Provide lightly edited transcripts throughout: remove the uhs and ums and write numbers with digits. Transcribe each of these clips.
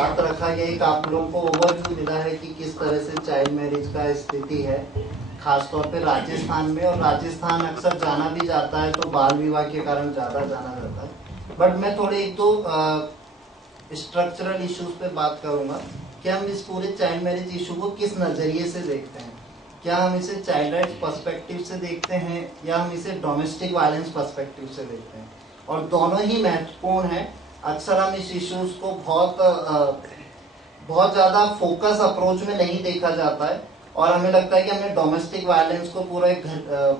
साथ रखा गया, एक आप लोगों को ओवरव्यू मिला है कि किस तरह से चाइल्ड मैरिज का स्थिति है खासतौर पे राजस्थान में। और राजस्थान अक्सर जाना भी जाता है तो बाल विवाह के कारण ज्यादा जाना जाता है। बट मैं थोड़े एक दो स्ट्रक्चरल इश्यूज पे बात करूंगा कि हम इस पूरे चाइल्ड मैरिज इशू को किस नजरिए से देखते हैं। क्या हम इसे चाइल्ड राइट्स पर्सपेक्टिव से देखते हैं या हम इसे डोमेस्टिक वायलेंस पर्सपेक्टिव से देखते हैं, और दोनों ही महत्वपूर्ण हैं। अक्सर हम इस इश्यूज को बहुत ज्यादा फोकस अप्रोच में नहीं देखा जाता है और हमें लगता है कि हमने डोमेस्टिक वायलेंस को पूरा एक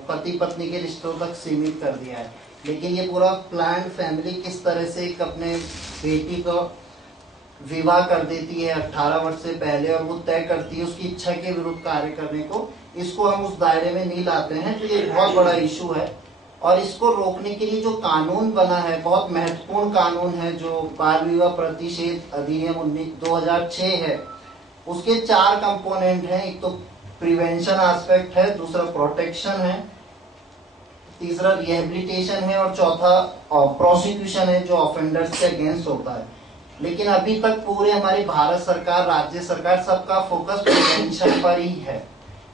पति पत्नी के रिश्तों तक सीमित कर दिया है। लेकिन ये पूरा प्लान्ड फैमिली किस तरह से एक अपने बेटी को विवाह कर देती है 18 वर्ष से पहले और वो तय करती है उसकी इच्छा के विरुद्ध कार्य करने को, इसको हम उस दायरे में नहीं लाते हैं। तो ये बहुत बड़ा इशू है और इसको रोकने के लिए जो कानून बना है, बहुत महत्वपूर्ण कानून है, जो बाल विवाह प्रतिषेध अधिनियम 2006 है, उसके 4 कंपोनेंट हैं। एक तो प्रिवेंशन एस्पेक्ट है, दूसरा प्रोटेक्शन है, तीसरा रिहेबिलिटेशन है और चौथा प्रोसिक्यूशन है जो ऑफेंडर्स के अगेंस्ट होता है। लेकिन अभी तक पूरे हमारी भारत सरकार, राज्य सरकार, सबका फोकस प्रिवेंशन पर ही है।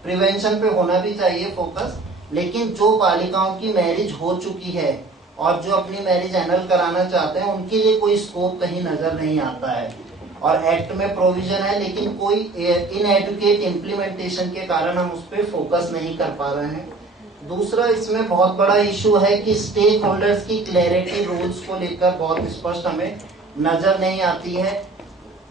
प्रिवेंशन पे होना भी चाहिए फोकस, लेकिन जो बालिकाओं की मैरिज हो चुकी है और जो अपनी मैरिज एनल कराना चाहते हैं उनके लिए कोई स्कोप कहीं नजर नहीं आता है। और एक्ट में प्रोविजन है लेकिन कोई इनएडुकेट इम्प्लीमेंटेशन के कारण हम उस पर फोकस नहीं कर पा रहे हैं। दूसरा इसमें बहुत बड़ा इशू है कि स्टेक होल्डर्स की क्लैरिटी रूल्स को लेकर बहुत स्पष्ट हमें नजर नहीं आती है।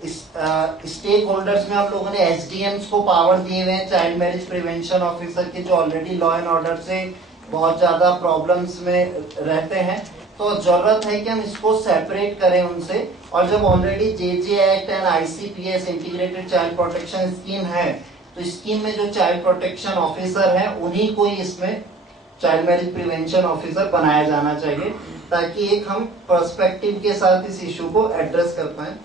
स्टेक होल्डर्स में हम लोगों ने एसडीएम्स को पावर दिए हुए हैं, चाइल्ड मैरिज प्रिवेंशन ऑफिसर के, जो ऑलरेडी लॉ एंड ऑर्डर से बहुत ज्यादा प्रॉब्लम्स में रहते हैं। तो जरूरत है कि हम इसको सेपरेट करें उनसे। और जब already JJ act and ICPS integrated child protection scheme है, तो स्कीम में जो चाइल्ड प्रोटेक्शन ऑफिसर है उन्हीं को इसमें चाइल्ड मैरिज प्रिवेंशन ऑफिसर बनाया जाना चाहिए, ताकि एक हम पर्सपेक्टिव के साथ इस इशू को एड्रेस कर पाए।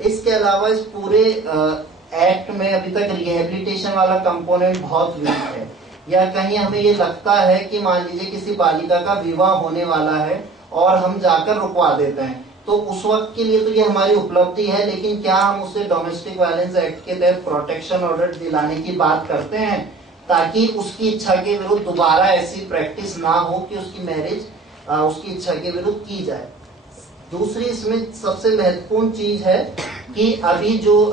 इसके अलावा इस पूरे एक्ट में अभी तक रिहेबिलिटेशन वाला कंपोनेंट बहुत वीक है, या कहीं हमें ये लगता है कि मान लीजिए किसी बालिका का विवाह होने वाला है और हम जाकर रुकवा देते हैं, तो उस वक्त के लिए तो ये हमारी उपलब्धि है, लेकिन क्या हम उसे डोमेस्टिक वायलेंस एक्ट के तहत प्रोटेक्शन ऑर्डर दिलाने की बात करते हैं, ताकि उसकी इच्छा के विरुद्ध दोबारा ऐसी प्रैक्टिस ना हो कि उसकी मैरिज उसकी इच्छा के विरुद्ध की जाए। दूसरी इसमें सबसे महत्वपूर्ण चीज है कि अभी जो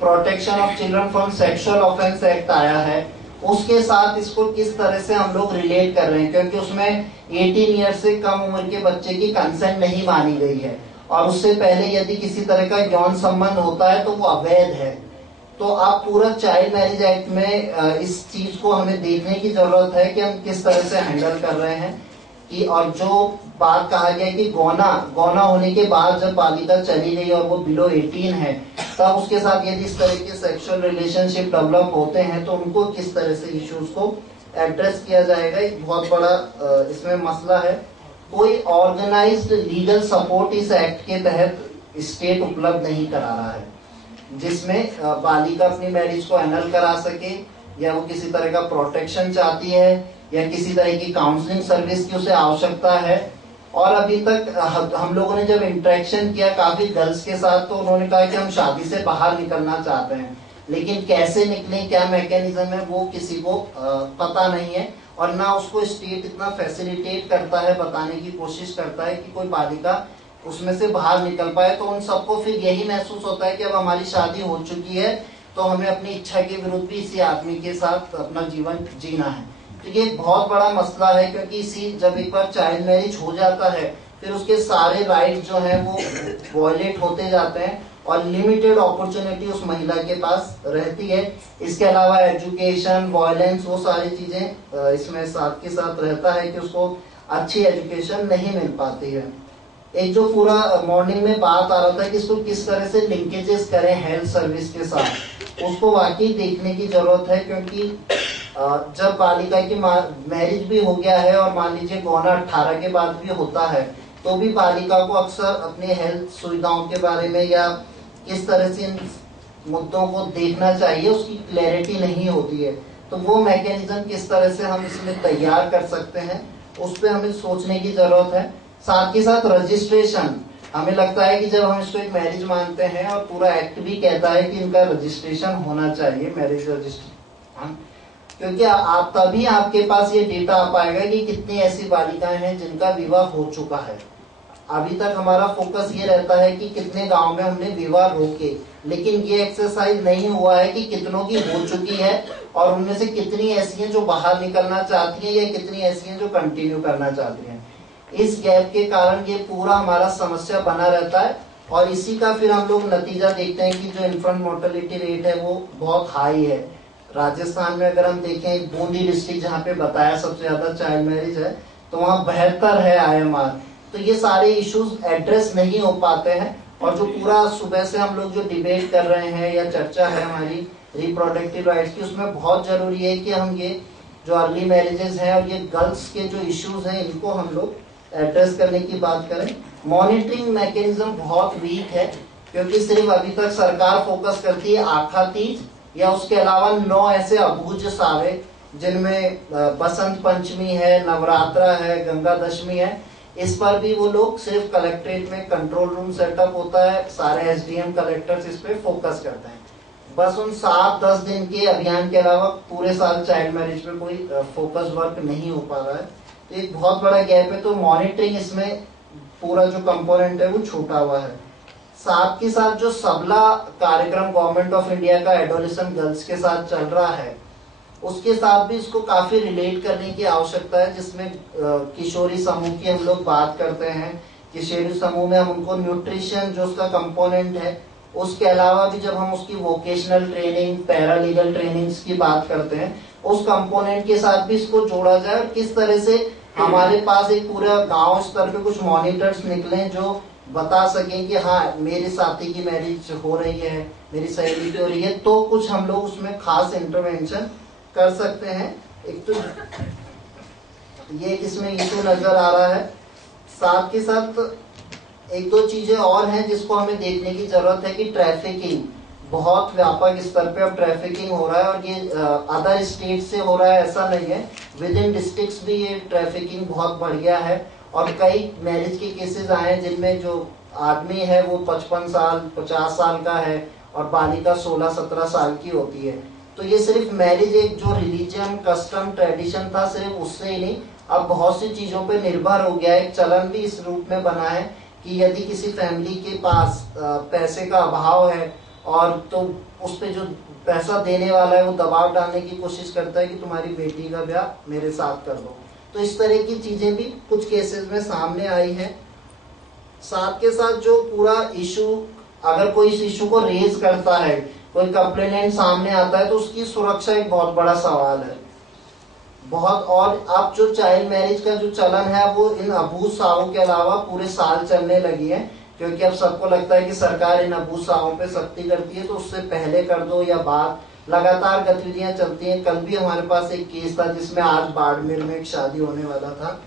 protection of children from sexual offence act आया है, उसके साथ इसको किस तरह से हम लोग रिलेट कर रहे हैं, क्योंकि उसमें 18 ईयर से कम उम्र के बच्चे की कंसेंट नहीं मानी गई है और उससे पहले यदि किसी तरह का यौन संबंध होता है तो वो अवैध है। तो आप पूरा चाइल्ड मैरिज एक्ट में इस चीज को हमें देखने की जरूरत है कि हम किस तरह से हैंडल कर रहे हैं कि, और जो बात कहा गया कि गौना होने के बाद जब बालिका चली गई और वो बिलो 18 है, तब उसके साथ यदि इस तरह के सेक्सुअल रिलेशनशिप डेवलप होते हैं तो उनको किस तरह से इश्यूज को एड्रेस किया जाएगा, एक बहुत बड़ा इसमें मसला है। कोई ऑर्गेनाइज्ड लीगल सपोर्ट इस एक्ट के तहत स्टेट उपलब्ध नहीं करा रहा है, जिसमें बालिका अपनी मैरिज को एनल करा सके, या वो किसी तरह का प्रोटेक्शन चाहती है या किसी तरह की काउंसलिंग सर्विस की उसे आवश्यकता है। और अभी तक हम लोगों ने जब इंटरेक्शन किया काफी गर्ल्स के साथ, तो उन्होंने कहा कि हम शादी से बाहर निकलना चाहते हैं, लेकिन कैसे निकलें, क्या मैकेनिज्म है, वो किसी को पता नहीं है। और ना उसको स्टेट इतना फैसिलिटेट करता है, बताने की कोशिश करता है कि कोई बालिका उसमें से बाहर निकल पाए। तो उन सबको फिर यही महसूस होता है कि अब हमारी शादी हो चुकी है तो हमें अपनी इच्छा के विरुद्ध भी इसी आदमी के साथ अपना जीवन जीना है। तो ये बहुत बड़ा मसला है, क्योंकि इसी जब एक बार चाइल्ड मैरिज हो जाता है फिर उसके सारे राइट जो हैं वो वॉयलेट होते जाते हैं और लिमिटेड अपॉर्चुनिटी उस महिला के पास रहती है। इसके अलावा एजुकेशन, वायलेंस, वो सारी चीजें इसमें साथ के साथ रहता है कि उसको अच्छी एजुकेशन नहीं मिल पाती है। एक जो पूरा मॉर्निंग में बात आ रहा था कि इसको किस तरह से लिंकेजेस करें हेल्थ सर्विस के साथ, उसको वाकई देखने की जरूरत है, क्योंकि जब बालिका की मैरिज भी हो गया है और मान लीजिए गौना 18 के बाद भी होता है, तो भी बालिका को अक्सर अपने हेल्थ सुविधाओं के बारे में या किस तरह से इन मुद्दों को देखना चाहिए उसकी क्लैरिटी नहीं होती है। तो वो मैकेनिज्म किस तरह से हम इसमें तैयार कर सकते हैं, उस पर हमें सोचने की जरूरत है। साथ ही साथ रजिस्ट्रेशन, हमें लगता है कि जब हम इसको एक मैरिज मानते हैं और पूरा एक्ट भी कहता है कि इनका रजिस्ट्रेशन होना चाहिए, मैरिज रजिस्ट्रेशन, क्योंकि आप तभी आपके पास ये डेटा आ पाएगा कि कितनी ऐसी बालिकाएं हैं जिनका विवाह हो चुका है। अभी तक हमारा फोकस ये रहता है कि कितने गांव में हमने विवाह रोके, लेकिन ये एक्सरसाइज नहीं हुआ है कि कितनों की हो चुकी है और उनमें से कितनी ऐसी हैं जो बाहर निकलना चाहती हैं या कितनी ऐसी हैं जो कंटिन्यू करना चाहती हैं। इस गैप के कारण ये पूरा हमारा समस्या बना रहता है और इसी का फिर हम लोग नतीजा देखते हैं कि जो इन्फेंट मोर्टेलिटी रेट है वो बहुत हाई है। राजस्थान में अगर हम देखें, बूंदी डिस्ट्रिक्ट जहाँ पे बताया सबसे ज्यादा चाइल्ड मैरिज है, तो वहाँ 72 है IMR। तो ये सारे इश्यूज एड्रेस नहीं हो पाते हैं और जो पूरा सुबह से हम लोग जो डिबेट कर रहे हैं या चर्चा है हमारी रिप्रोडक्टिव राइट्स की, उसमें बहुत जरूरी है कि हम ये जो अर्ली मैरिजेस हैं और ये गर्ल्स के जो इश्यूज हैं इनको हम लोग एड्रेस करने की बात करें। मॉनिटरिंग मैकेनिज्म बहुत वीक है क्योंकि सिर्फ अभी तक सरकार फोकस करती है आखा तीज या उसके अलावा 9 ऐसे अबूझ सावे जिनमें बसंत पंचमी है, नवरात्रा है, गंगा दशमी है। इस पर भी वो लोग सिर्फ कलेक्ट्रेट में कंट्रोल रूम सेटअप होता है, सारे SDM कलेक्टर्स इस पे फोकस करते हैं। बस उन 7-10 दिन के अभियान के अलावा पूरे साल चाइल्ड मैरिज पे कोई फोकस वर्क नहीं हो पा रहा है। तो एक बहुत बड़ा गैप है। तो मॉनिटरिंग इसमें पूरा जो कंपोनेंट है वो छूटा हुआ है। साथ के साथ जो सबला कार्यक्रम गवर्नमेंट ऑफ इंडिया का एडोलेसेंट गर्ल्स के साथ चल रहा है, उसके साथ भी इसको काफी रिलेट करने की आवश्यकता है, जिसमें किशोरी समूह की हम लोग बात करते हैं। किशोरी समूह में हम उनको न्यूट्रिशन जो उसका कंपोनेंट है, उसके अलावा भी जब हम उसकी वोकेशनल ट्रेनिंग, पैरालीगल ट्रेनिंग्स की बात करते हैं, उस कंपोनेंट के साथ भी इसको जोड़ा जाए और किस तरह से हमारे पास एक पूरा गांव स्तर पे कुछ मॉनिटर्स निकले जो बता सकें कि हाँ मेरे साथी की मैरिज हो रही है, मेरी सहेली की हो रही है, तो कुछ हम लोग उसमें खास इंटरवेंशन कर सकते हैं। एक तो ये इसमें इशू नजर आ रहा है। साथ के साथ एक दो चीजें और हैं जिसको हमें देखने की जरूरत है कि ट्रैफिकिंग बहुत व्यापक स्तर पे अब ट्रैफिकिंग हो रहा है और ये अदर स्टेट से हो रहा है ऐसा नहीं है, विद इन डिस्ट्रिक्ट्स भी ये ट्रैफिकिंग बहुत बढ़ गया है और कई मैरिज के केसेस आए हैं जिनमें जो आदमी है वो 55 साल 50 साल का है और बालिका 16-17 साल की होती है। तो ये सिर्फ मैरिज एक जो रिलीजन, कस्टम, ट्रेडिशन था सिर्फ उससे ही नहीं, अब बहुत सी चीजों पे निर्भर हो गया है। एक चलन भी इस रूप में बना है कि यदि किसी फैमिली के पास पैसे का अभाव है और तो उस पे जो पैसा देने वाला है वो दबाव डालने की कोशिश करता है कि तुम्हारी बेटी का ब्याह मेरे साथ कर दो। तो इस तरह की चीजें भी कुछ केसेस में सामने आई है। साथ के साथ जो पूरा इशू, अगर कोई इस इशू को रेज करता है, कोई कंप्लेनेंट सामने आता है, तो उसकी सुरक्षा एक बहुत बड़ा सवाल है बहुत। और अब जो चाइल्ड मैरिज का जो चलन है वो इन अबूझ सावों के अलावा पूरे साल चलने लगी है, क्योंकि अब सबको लगता है कि सरकार इन अबूझ सावों पे सख्ती करती है तो उससे पहले कर दो या बाद, लगातार गतिविधियां चलती हैं। कल भी हमारे पास एक केस था जिसमें आज बाड़मेर में एक शादी होने वाला था।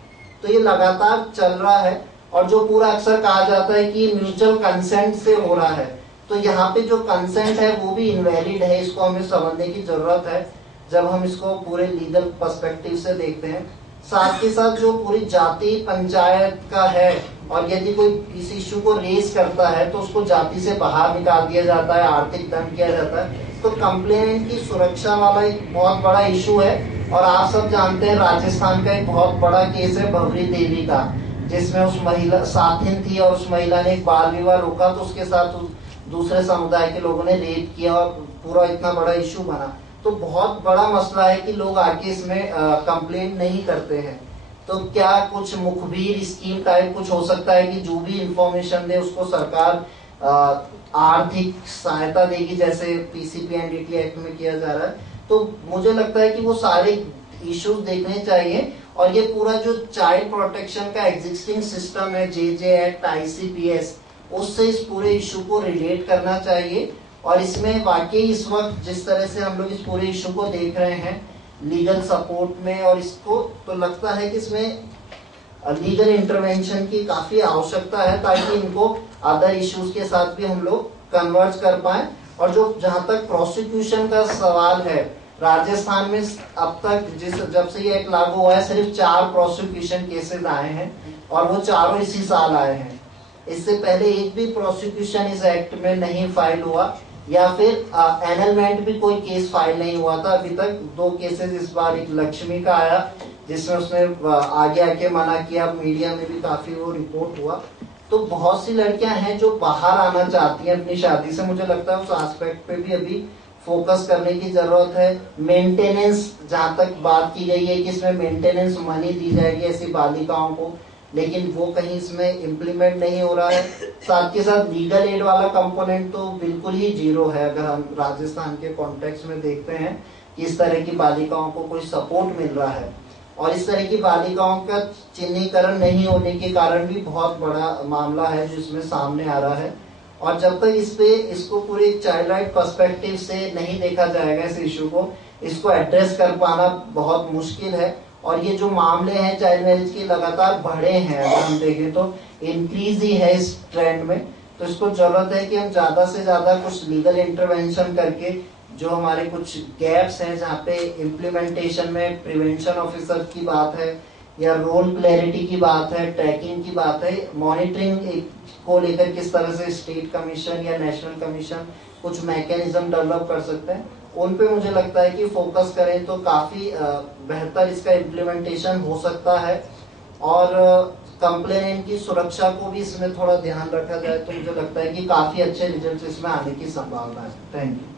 तो ये लगातार चल रहा है और जो पूरा अक्सर कहा जाता है कि म्यूचुअल कंसेंट से हो रहा है, तो यहाँ पे जो कंसेंट है वो भी इनवैलिड है। इसको हमें समझने की जरूरत है जब हम इसको पूरे लीगल पर्सपेक्टिव से देखते हैं। साथ के साथ जो पूरी जाति पंचायत का है और यदि कोई इस इश्यू को रेज करता है तो उसको जाति से बाहर निकाल दिया जाता है, आर्थिक दंड किया जाता है। तो कंप्लेनेंट की सुरक्षा वाला एक बहुत बड़ा इशू है। और आप सब जानते हैं राजस्थान का एक बहुत बड़ा केस है भवरी देवी का, जिसमें उस महिला साथिन थी और उस महिला ने एक बाल विवाह रोका तो उसके साथ दूसरे समुदाय के लोगों ने रेप किया और पूरा इतना बड़ा इशू बना। तो बहुत बड़ा मसला है कि लोग आके इसमें कंप्लेंट नहीं करते हैं। तो क्या कुछ मुखबिर स्कीम टाइप कुछ हो सकता है कि जो भी इंफॉर्मेशन दे उसको सरकार आर्थिक सहायता देगी, जैसे PCP NDT एक्ट में किया जा रहा है। तो मुझे लगता है कि वो सारे इश्यूज देखने चाहिए और ये पूरा जो चाइल्ड प्रोटेक्शन का एग्जिस्टिंग सिस्टम है, JJ एक्ट, ICPS, उससे इस पूरे इशू को रिलेट करना चाहिए। और इसमें वाकई इस वक्त जिस तरह से हम लोग इस पूरे इशू को देख रहे हैं लीगल सपोर्ट में, और इसको तो लगता है कि इसमें लीगल इंटरवेंशन की काफी आवश्यकता है ताकि इनको अदर इश्यूज के साथ भी हम लोग कन्वर्ज कर पाए। और जो जहां तक प्रोसिक्यूशन का सवाल है, राजस्थान में अब तक जब से ये एक लागू हुआ है सिर्फ 4 प्रोसिक्यूशन केसेस आए हैं और वो चारों इसी साल आए हैं। इससे पहले एक भी प्रोसिक्यूशन इस एक्ट में नहीं फाइल हुआ या फिर एनलमेंट भी कोई केस फाइल नहीं हुआ था अभी तक। 2 केसेस इस बार, एक लक्ष्मी का आया जिसमें उसने आगे आके मना किया, मीडिया में भी काफी वो रिपोर्ट हुआ। तो बहुत सी लड़कियां हैं जो बाहर आना चाहती हैं अपनी शादी से, मुझे लगता है उस एस्पेक्ट पे भी अभी फोकस करने की जरूरत है। मेंटेनेंस, जहां तक बात की गई है कि इसमें मेंटेनेंस मनी दी जाएगी ऐसी बालिकाओं को, लेकिन वो कहीं इसमें इम्प्लीमेंट नहीं हो रहा है। साथ के साथ लीगल एड वाला कंपोनेंट तो बिल्कुल ही जीरो है। अगर हम राजस्थान के कॉन्टेक्स्ट में देखते हैं कि इस तरह की बालिकाओं को कोई सपोर्ट मिल रहा है, और इस तरह की बालिकाओं का चिन्हीकरण नहीं होने के कारण भी बहुत बड़ा मामला है जो इसमें सामने आ रहा है। और जब तक इसको पूरे चाइल्ड राइट पर्सपेक्टिव से नहीं देखा जाएगा, इस इशू को, इसको एड्रेस कर पाना बहुत मुश्किल है। और ये जो मामले हैं चाइल्ड मैरिज के लगातार बढ़े हैं, अगर हम देखें तो इंक्रीज ही है इस ट्रेंड में। तो इसको जरूरत है कि हम ज्यादा से ज्यादा कुछ लीगल इंटरवेंशन करके जो हमारे कुछ गैप्स हैं, जहाँ पे इम्प्लीमेंटेशन में प्रिवेंशन ऑफिसर की बात है या रोल क्लैरिटी की बात है, ट्रैकिंग की बात है, मॉनिटरिंग को लेकर किस तरह से स्टेट कमीशन या नेशनल कमीशन कुछ मैकेनिज्म डेवलप कर सकते हैं, उन पे मुझे लगता है कि फोकस करें तो काफी बेहतर इसका इम्प्लीमेंटेशन हो सकता है। और कंप्लेनेंट की सुरक्षा को भी इसमें थोड़ा ध्यान रखा जाए तो मुझे लगता है कि काफी अच्छे रिजल्ट इसमें आने की संभावना है। Thank you.